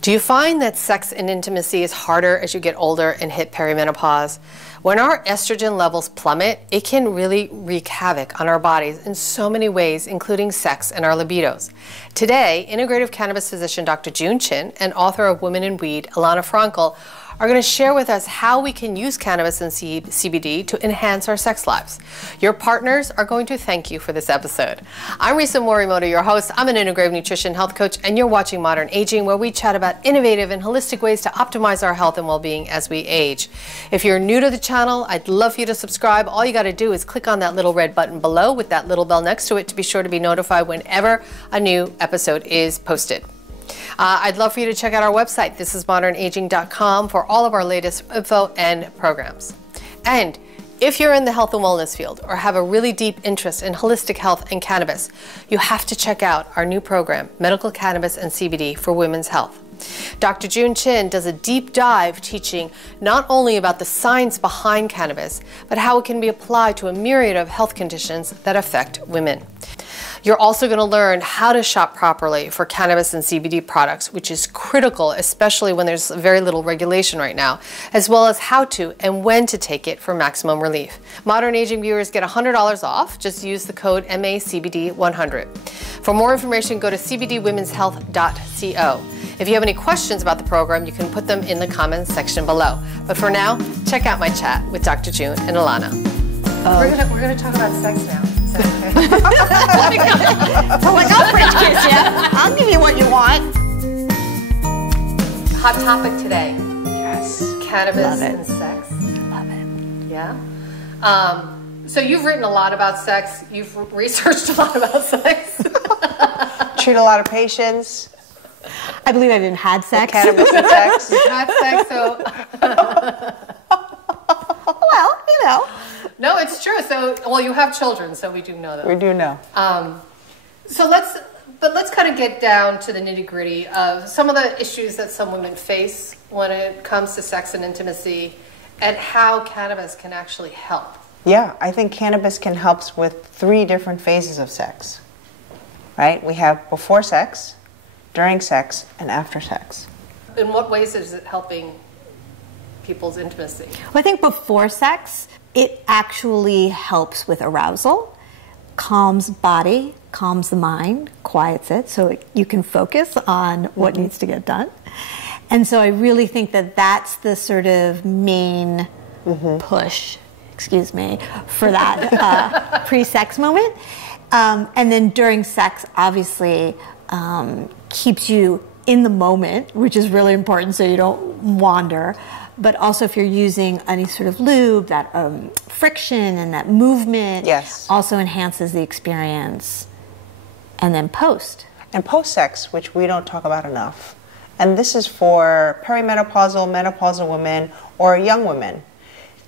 Do you find that sex and intimacy is harder as you get older and hit perimenopause? When our estrogen levels plummet, it can really wreak havoc on our bodies in so many ways, including sex and our libidos. Today, integrative cannabis physician Dr. June Chin and author of Women in Weed, Elana Frankel, are going to share with us how we can use cannabis and CBD to enhance our sex lives. Your partners are going to thank you for this episode. I'm Risa Morimoto, your host. I'm an integrative nutrition health coach, and you're watching Modern Aging, where we chat about innovative and holistic ways to optimize our health and well-being as we age. If you're new to the channel, I'd love for you to subscribe. All you got to do is click on that little red button below with that little bell next to it to be sure to be notified whenever a new episode is posted. I'd love for you to check out our website, thisismodernaging.com, for all of our latest info and programs. And if you're in the health and wellness field or have a really deep interest in holistic health and cannabis, you have to check out our new program, Medical Cannabis and CBD for Women's Health. Dr. June Chin does a deep dive teaching not only about the science behind cannabis, but how it can be applied to a myriad of health conditions that affect women. You're also going to learn how to shop properly for cannabis and CBD products, which is critical, especially when there's very little regulation right now, as well as how to and when to take it for maximum relief. Modern Aging viewers get $100 off. Just use the code MACBD100. For more information, go to cbdwomenshealth.co. If you have any questions about the program, you can put them in the comments section below. But for now, check out my chat with Dr. June and Elana. We're gonna talk about sex now. Is that okay? Like, I'll French kiss you. I'll give you what you want. Hot topic today. Yes. Cannabis and sex. Love it. Yeah. So you've written a lot about sex. You've researched a lot about sex. Treat a lot of patients. I believe I even had sex. Cannabis and sex. You've had sex, so... Well, you know. No, it's true. So, well, you have children, so we do know that. We do know. So let's kind of get down to the nitty-gritty of some of the issues that some women face when it comes to sex and intimacy, and how cannabis can actually help. Yeah, I think cannabis can help with 3 different phases of sex. Right? We have before sex, during sex, and after sex. In what ways is it helping people's intimacy? Well, I think before sex, it actually helps with arousal, calms body, calms the mind, quiets it, so you can focus on what needs to get done. And so I really think that that's the sort of main push, excuse me, for that pre-sex moment. And then during sex, obviously, keeps you in the moment, which is really important so you don't wander. But also if you're using any sort of lube, that friction and that movement also enhances the experience. And then post. And post-sex, which we don't talk about enough. And this is for perimenopausal, menopausal women, or young women.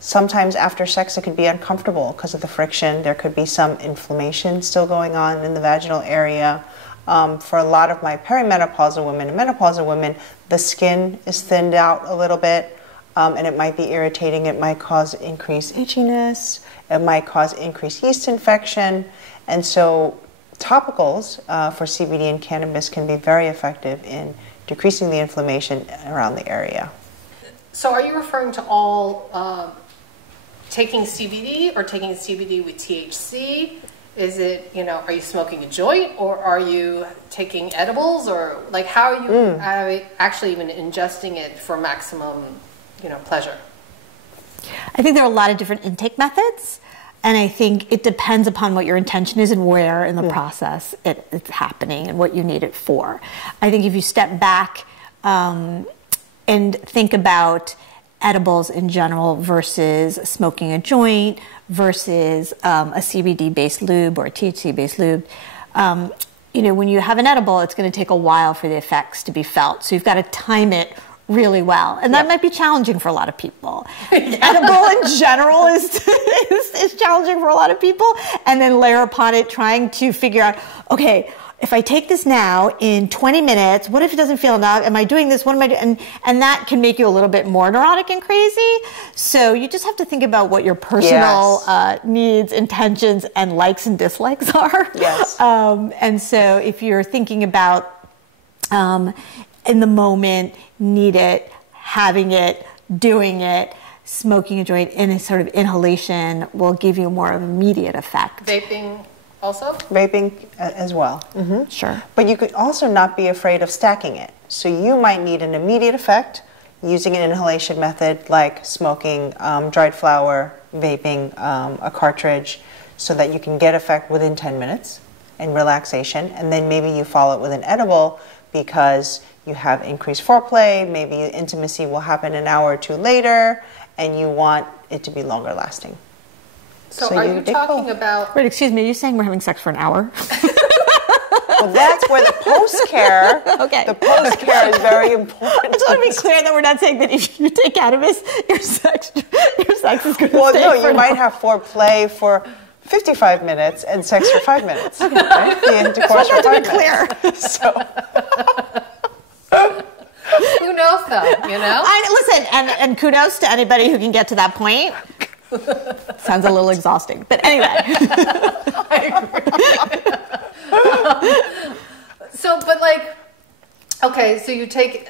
Sometimes after sex it could be uncomfortable because of the friction. There could be some inflammation still going on in the vaginal area. For a lot of my perimenopausal women and menopausal women, the skin is thinned out a little bit. And it might be irritating. It might cause increased itchiness. It might cause increased yeast infection. And so topicals for CBD and cannabis can be very effective in decreasing the inflammation around the area. So are you referring to all taking CBD or taking CBD with THC? Is it, you know, are you smoking a joint, or are you taking edibles, or like how are you actually even ingesting it for maximum, you know, pleasure? I think there are a lot of different intake methods, and I think it depends upon what your intention is and where in the process it's happening and what you need it for. I think if you step back and think about edibles in general versus smoking a joint versus a CBD-based lube or a THC-based lube, you know, when you have an edible, it's going to take a while for the effects to be felt. So you've got to time it really well. And that might be challenging for a lot of people. Edible in general is challenging for a lot of people. And then layer upon it trying to figure out, okay, if I take this now in 20 minutes, what if it doesn't feel enough? Am I doing this? What am I doing? And that can make you a little bit more neurotic and crazy. So you just have to think about what your personal needs, intentions, and likes and dislikes are. Yes. And so if you're thinking about in the moment, need it, having it, doing it. Smoking a joint in a sort of inhalation will give you more of an immediate effect. Vaping also? Vaping as well. Sure. But you could also not be afraid of stacking it. So you might need an immediate effect using an inhalation method like smoking dried flower, vaping a cartridge, so that you can get effect within 10 minutes and relaxation. And then maybe you follow it with an edible because you have increased foreplay, maybe intimacy will happen an hour or two later, and you want it to be longer lasting. So are you talking about... Wait, excuse me, are you saying we're having sex for an hour? Well, that's where the post-care, the post-care is very important. I just want to be clear that we're not saying that if you take cannabis, your sex is going to stay Well, no, you an might hour. have foreplay for 55 minutes and sex for 5 minutes. Okay. Right? The intercourse for 5 minutes. So... Who knows, though, you know? Listen, and kudos to anybody who can get to that point. Sounds a little exhausting, but anyway. So, but like, okay, so you take,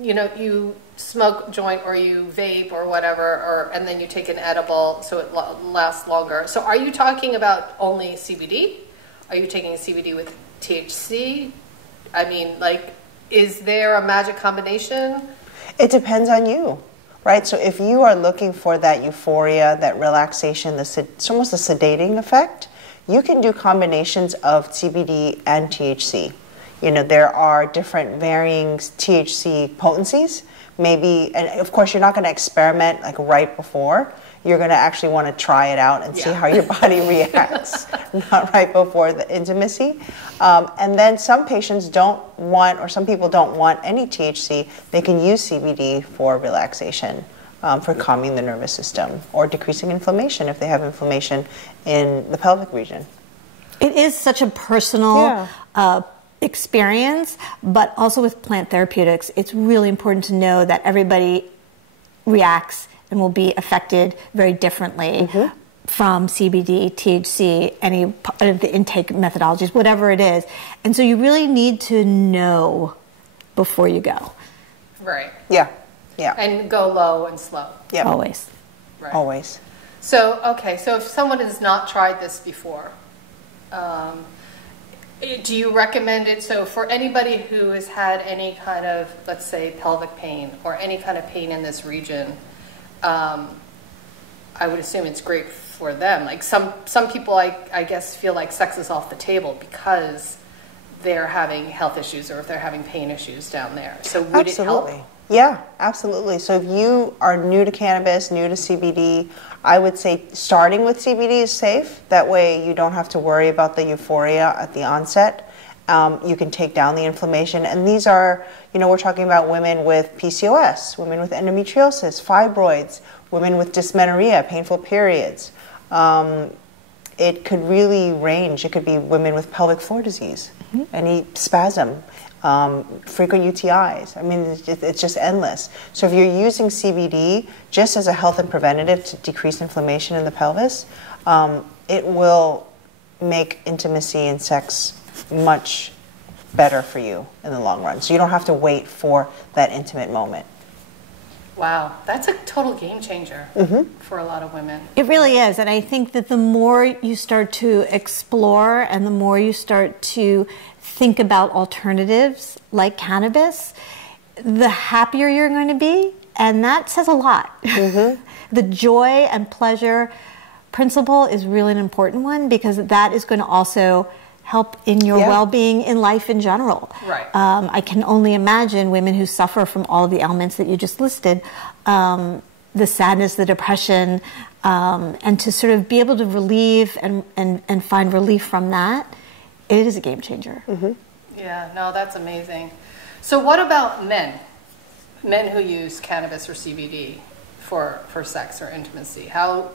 you smoke joint or you vape or whatever, and then you take an edible so it lasts longer. So are you talking about only CBD? Are you taking CBD with THC? I mean, like, is there a magic combination? It depends on you, right? So if you are looking for that euphoria, that relaxation, it's almost a sedating effect, you can do combinations of CBD and THC. You know, there are different varying THC potencies. Maybe, and of course you're not going to experiment like right before. You're going to actually want to try it out and see how your body reacts, not right before the intimacy. And then some patients don't want, or some people don't want any THC. They can use CBD for relaxation, for calming the nervous system, or decreasing inflammation if they have inflammation in the pelvic region. It is such a personal experience, but also with plant therapeutics, it's really important to know that everybody reacts and will be affected very differently from CBD, THC, any of the intake methodologies, whatever it is. And so you really need to know before you go. Right. Yeah, yeah. And go low and slow. Yeah. Always. Right. Always. So, okay, so if someone has not tried this before, do you recommend it? So for anybody who has had any kind of, let's say, pelvic pain or any kind of pain in this region, I would assume it's great for them. Like some people, I guess, feel like sex is off the table because they're having health issues or if they're having pain issues down there. So would it help? Yeah, absolutely. So if you are new to cannabis, new to CBD, I would say starting with CBD is safe. That way you don't have to worry about the euphoria at the onset. You can take down the inflammation. And these are, we're talking about women with PCOS, women with endometriosis, fibroids, women with dysmenorrhea, painful periods. It could really range. It could be women with pelvic floor disease, any spasm, frequent UTIs. I mean, it's just endless. So if you're using CBD just as a health and preventative to decrease inflammation in the pelvis, it will make intimacy and sex much better for you in the long run. So you don't have to wait for that intimate moment. Wow, that's a total game changer for a lot of women. It really is. And I think that the more you start to explore and the more you start to think about alternatives like cannabis, the happier you're going to be. And that says a lot. The joy and pleasure principle is really an important one because that is going to also help in your well-being in life in general. Right. I can only imagine women who suffer from all of the ailments that you just listed, the sadness, the depression, and to sort of be able to relieve and find relief from that, it is a game changer. Yeah, no, that's amazing. So what about men? Men who use cannabis or CBD for sex or intimacy? How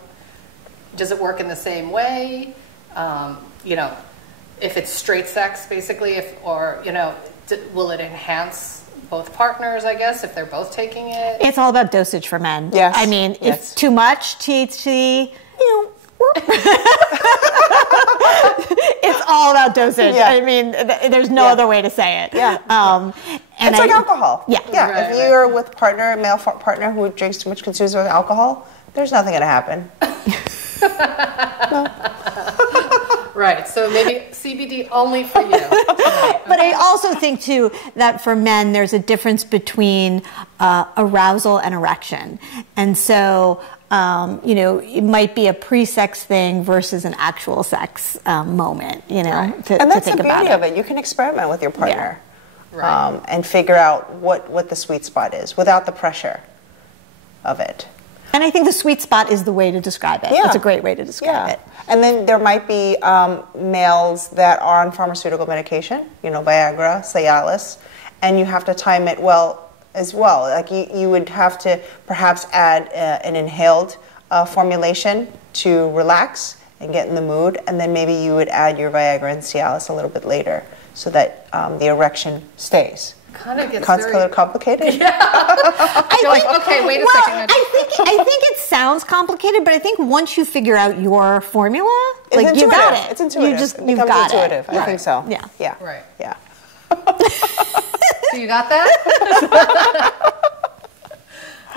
does it work in the same way? If it's straight sex, basically, will it enhance both partners, I guess, if they're both taking it? It's all about dosage for men. Yes. I mean, if too much THC, It's all about dosage. Yeah. I mean, there's no other way to say it. Yeah. And it's like alcohol. Yeah. Yeah. Right, If you're with a male partner who drinks too much, consumes with alcohol, there's nothing going to happen. Right, so maybe CBD only for you. But I also think, too, that for men, there's a difference between arousal and erection. And so, you know, it might be a pre-sex thing versus an actual sex moment, you know, Right. And that's to think the about beauty of it. You can experiment with your partner. Right. And figure out what the sweet spot is without the pressure of it. And I think the sweet spot is the way to describe it. Yeah. It's a great way to describe it. And then there might be males that are on pharmaceutical medication, you know, Viagra, Cialis, and you have to time it well as well. Like you would have to perhaps add an inhaled formulation to relax and get in the mood, and then maybe you would add your Viagra and Cialis a little bit later so that the erection stays. Kind of gets Very complicated. You're like, okay, wait a second. I think it sounds complicated, but I think once you figure out your formula, It's like you intuitive. got it. It's intuitive. You've becomes got intuitive. it. I think so. Yeah. Yeah. Right. Yeah. So you got that?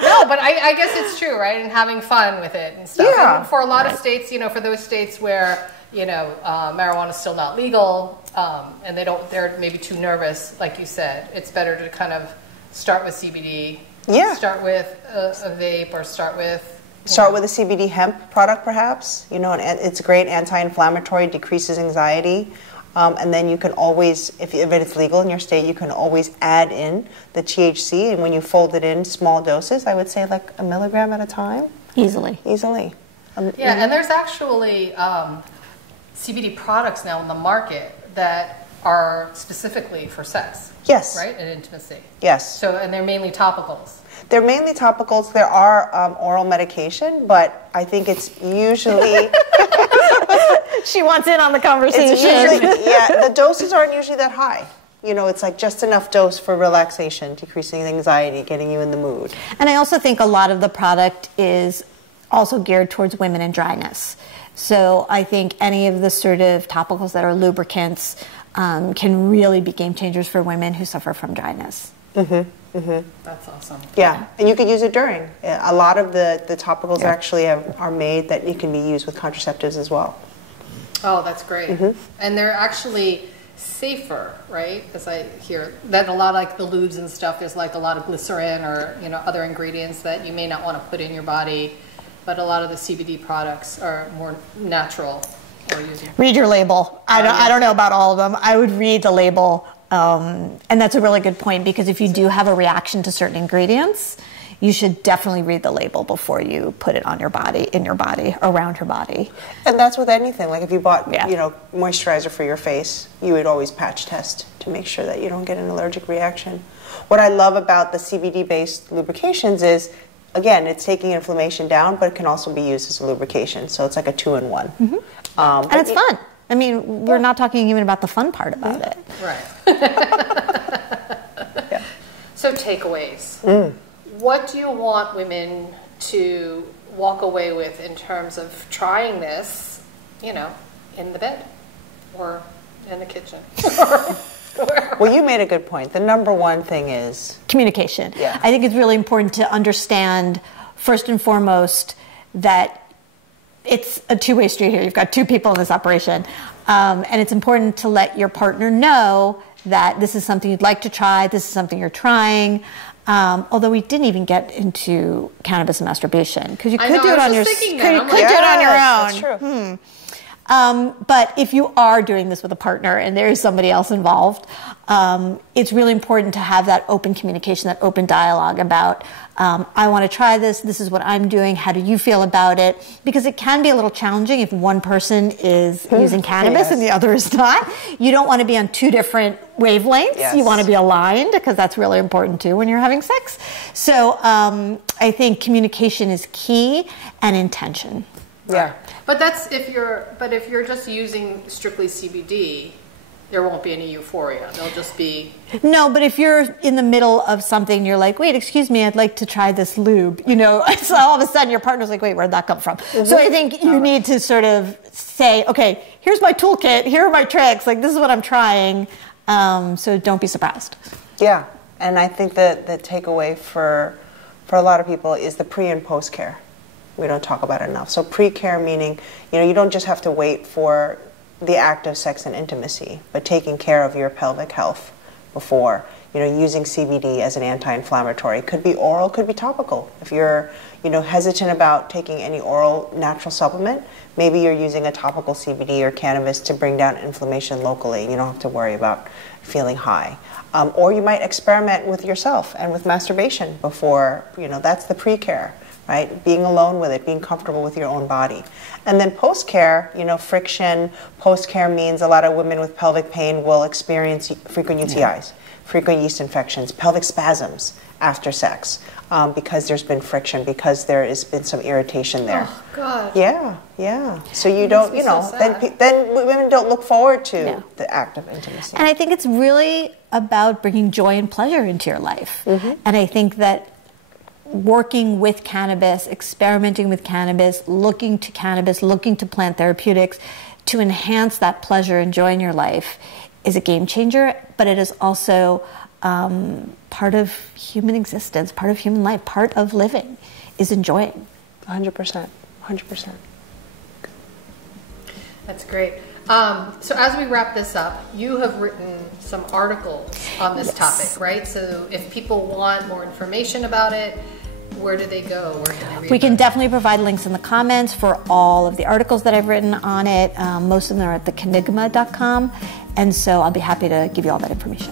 No, but I guess it's true, right? And having fun with it and stuff. Yeah. And for a lot of states, you know, for those states where, you know, marijuana is still not legal, and they're maybe too nervous, like you said, it's better to kind of start with CBD. Yeah. Start with a vape, or start with Start with a CBD hemp product, perhaps. You know, and it's a great anti-inflammatory, decreases anxiety. And then you can always, if it's legal in your state, you can always add in the THC. And when you fold it in small doses, I would say like a milligram at a time. Easily. Easily. Yeah, and there's actually CBD products now in the market that are specifically for sex. Yes. Right? And intimacy. Yes. So, and they're mainly topicals. They're mainly topicals. There are oral medication, but I think it's usually... She wants in on the conversation. It's usually, yeah, the doses aren't usually that high. You know, it's like just enough dose for relaxation, decreasing anxiety, getting you in the mood. And I also think a lot of the product is also geared towards women and dryness. So I think any of the sort of topicals that are lubricants can really be game changers for women who suffer from dryness. Mm-hmm. Mm-hmm. That's awesome. Yeah, and you could use it during. A lot of the topicals actually are made that it can be used with contraceptives as well. Oh, that's great. Mm-hmm. And they're actually safer, right? As I hear that a lot, like the lubes and stuff, there's like a lot of glycerin or, you know, other ingredients that you may not want to put in your body, but a lot of the CBD products are more natural. Or using. Read your label. I don't know about all of them. I would read the label, and that's a really good point, because if you do have a reaction to certain ingredients, you should definitely read the label before you put it on your body, in your body, around your body. And that's with anything. Like if you bought, Yeah. you know, moisturizer for your face, you would always patch test to make sure that you don't get an allergic reaction. What I love about the CBD-based lubrications is, again, it's taking inflammation down, but it can also be used as a lubrication. So it's like a 2-in-1. Mm-hmm. And it's fun. I mean, we're not talking even about the fun part about it. Right. Yeah. So takeaways. What do you want women to walk away with in terms of trying this, you know, in the bed or in the kitchen? Well, you made a good point. The number one thing is Communication. Yeah. I think it's really important to understand, first and foremost, that it's a two-way street here. You've got two people in this operation. And it's important to let your partner know that this is something you'd like to try, this is something you're trying. Although we didn't even get into cannabis and masturbation, because you could do it on your own. That's true. But if you are doing this with a partner and there is somebody else involved, it's really important to have that open communication, that open dialogue about, I want to try this, this is what I'm doing, how do you feel about it? Because it can be a little challenging if one person is using cannabis and the other is not. You don't want to be on two different wavelengths. Yes. You want to be aligned, because that's really important too when you're having sex. So I think communication is key, and intention. Yeah. But that's if you're just using strictly CBD, there won't be any euphoria. They'll just be... No, but if you're in the middle of something, you're like, wait, excuse me, I'd like to try this lube, you know, so all of a sudden your partner's like, wait, where'd that come from? So I think you need to sort of say, okay, here's my toolkit, here are my tricks, like this is what I'm trying, so don't be surprised. Yeah, and I think that the takeaway for a lot of people is the pre and post care. We don't talk about it enough. So pre-care meaning, you know, you don't just have to wait for the act of sex and intimacy, but taking care of your pelvic health before, you know, using CBD as an anti-inflammatory. Could be oral, could be topical. If you're, you know, hesitant about taking any oral natural supplement, maybe you're using a topical CBD or cannabis to bring down inflammation locally. You don't have to worry about feeling high. Or you might experiment with yourself and with masturbation before, you know, that's the pre-care. Right? Being alone with it, being comfortable with your own body. And then post-care, you know, friction, post-care means a lot of women with pelvic pain will experience frequent UTIs, frequent yeast infections, pelvic spasms after sex, because there's been friction, because there has been some irritation there. Oh, God. Yeah, yeah. So you don't, you know, so then women don't look forward to the act of intimacy. And I think it's really about bringing joy and pleasure into your life. And I think that working with cannabis, experimenting with cannabis, looking to plant therapeutics to enhance that pleasure and joy in your life is a game changer, but it is also part of human existence, part of human life, part of living is enjoying. 100%, 100%. That's great. So as we wrap this up, you have written some articles on this topic, right? So if people want more information about it, where do they go? Where can they read We can them? definitely provide links in the comments for all of the articles that I've written on it. Most of them are at thecanigma.com, and so I'll be happy to give you all that information.